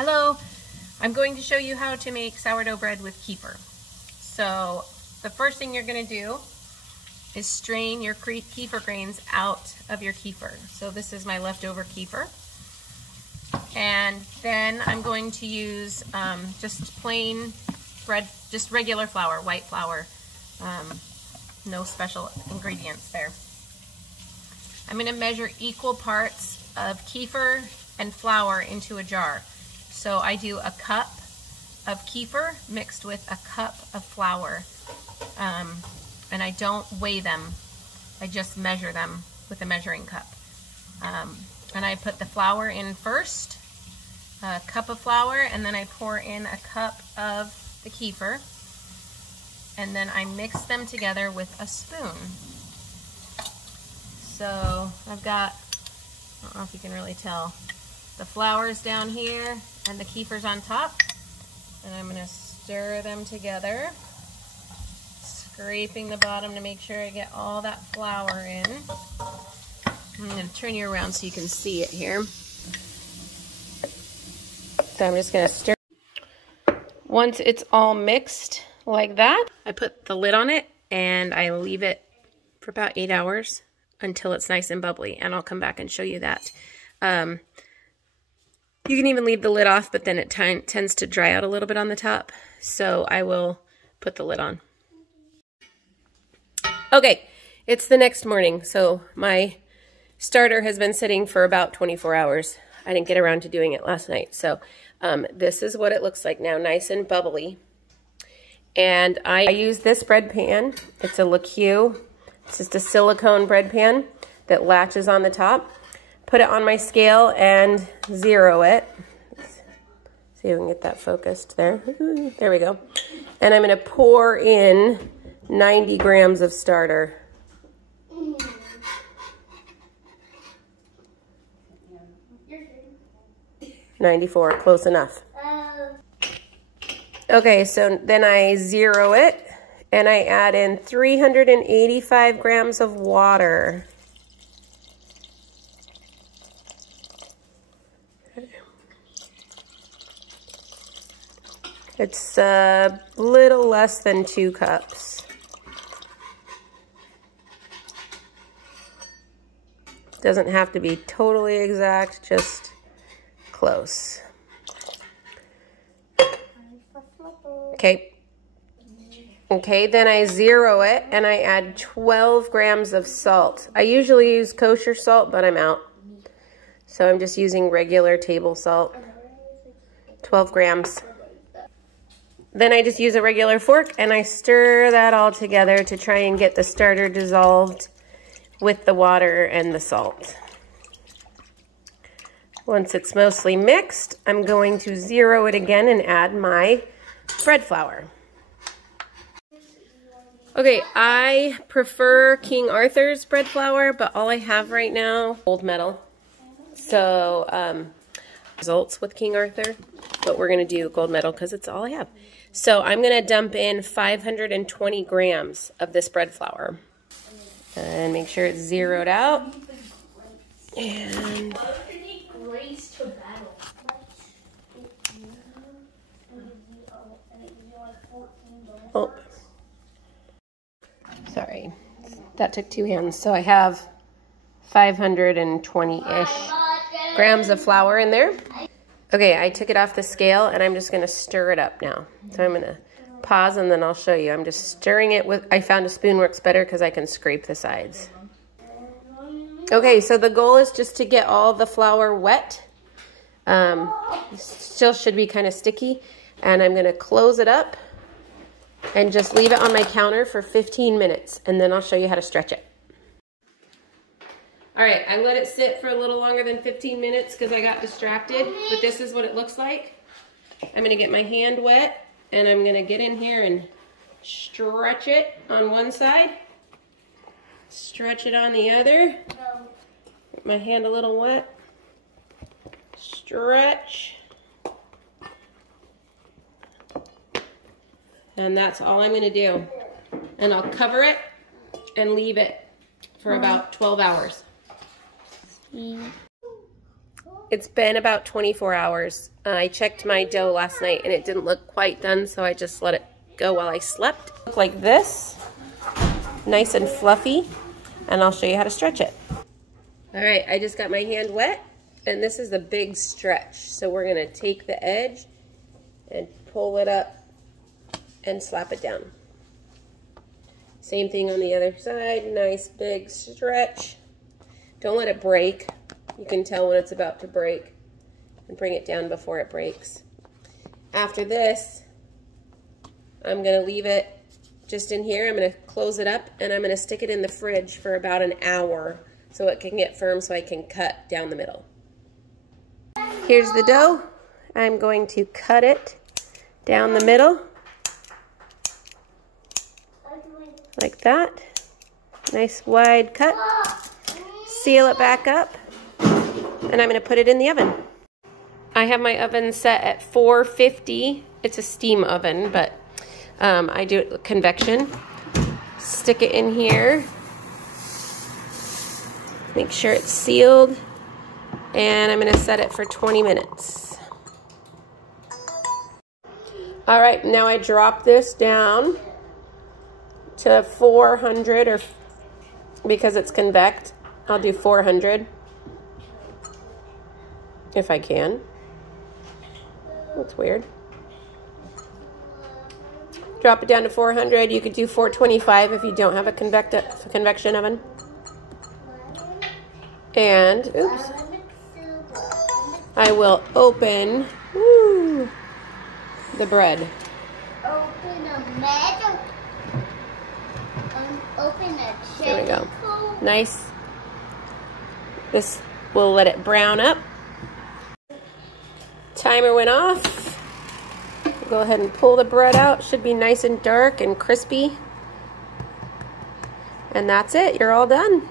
Hello, I'm going to show you how to make sourdough bread with kefir. So the first thing you're going to do is strain your kefir grains out of your kefir. So this is my leftover kefir. And then I'm going to use just plain bread, just regular flour, white flour, no special ingredients there. I'm going to measure equal parts of kefir and flour into a jar. So I do a cup of kefir mixed with a cup of flour, and I don't weigh them, I just measure them with a measuring cup. And I put the flour in first, a cup of flour, and then I pour in a cup of the kefir, and then I mix them together with a spoon. So I've got, I don't know if you can really tell, the flour's down here and the kefir's on top, and I'm going to stir them together, scraping the bottom to make sure I get all that flour in. I'm going to turn you around so you can see it here. So I'm just going to stir. Once it's all mixed like that, I put the lid on it and I leave it for about 8 hours until it's nice and bubbly, and I'll come back and show you that. You can even leave the lid off, but then it tends to dry out a little bit on the top, so I will put the lid on. Okay, it's the next morning, so my starter has been sitting for about 24 hours. I didn't get around to doing it last night, so this is what it looks like now, nice and bubbly. And I use this bread pan. It's a LaQ. It's just a silicone bread pan that latches on the top. Put it on my scale and zero it. Let's see if we can get that focused there. There we go. And I'm going to pour in 90 grams of starter. $94, close enough. Okay, so then I zero it and I add in 385 grams of water. It's a little less than 2 cups. Doesn't have to be totally exact, just close. Okay. Okay, then I zero it and I add 12 grams of salt. I usually use kosher salt, but I'm out. So I'm just using regular table salt. 12 grams. Then I just use a regular fork and I stir that all together to try and get the starter dissolved with the water and the salt. Once it's mostly mixed, I'm going to zero it again and add my bread flour. Okay, I prefer King Arthur's bread flour, but all I have right now, gold medal. So, results with King Arthur, but we're gonna do gold medal because it's all I have. So I'm gonna dump in 520 grams of this bread flour and make sure it's zeroed out. And oh, sorry, that took 2 hands. So I have 520-ish grams of flour in there. Okay, I took it off the scale and I'm just gonna stir it up now. So I'm gonna pause and then I'll show you. I'm just stirring it with, I found a spoon works better because I can scrape the sides. Okay, so the goal is just to get all the flour wet. Still should be kind of sticky. And I'm gonna close it up and just leave it on my counter for 15 minutes and then I'll show you how to stretch it. All right, I let it sit for a little longer than 15 minutes because I got distracted, but this is what it looks like. I'm gonna get my hand wet and I'm gonna get in here and stretch it on one side, stretch it on the other, get my hand a little wet, stretch, and that's all I'm gonna do. And I'll cover it and leave it for about 12 hours. It's been about 24 hours. I checked my dough last night and it didn't look quite done, so I just let it go while I slept. Look like this, nice and fluffy, and I'll show you how to stretch it. All right, I just got my hand wet, and this is the big stretch. So we're gonna take the edge and pull it up and slap it down. Same thing on the other side, nice big stretch. Don't let it break. You can tell when it's about to break, and bring it down before it breaks. After this, I'm gonna leave it just in here. I'm gonna close it up and I'm gonna stick it in the fridge for about an hour so it can get firm so I can cut down the middle. Here's the dough. I'm going to cut it down the middle like that. Nice wide cut. Seal it back up, and I'm gonna put it in the oven. I have my oven set at 450. It's a steam oven, but I do it with convection. Stick it in here. Make sure it's sealed, and I'm gonna set it for 20 minutes. All right, now I drop this down to 400, or because it's convect, I'll do 400 if I can. That's weird. Drop it down to 400. You could do 425 if you don't have a convection oven. And, oops, I will open the bread. Open a metal. Open a chair. There we go. Nice. This will let it brown up. Timer went off. Go ahead and pull the bread out. Should be nice and dark and crispy. And that's it. You're all done.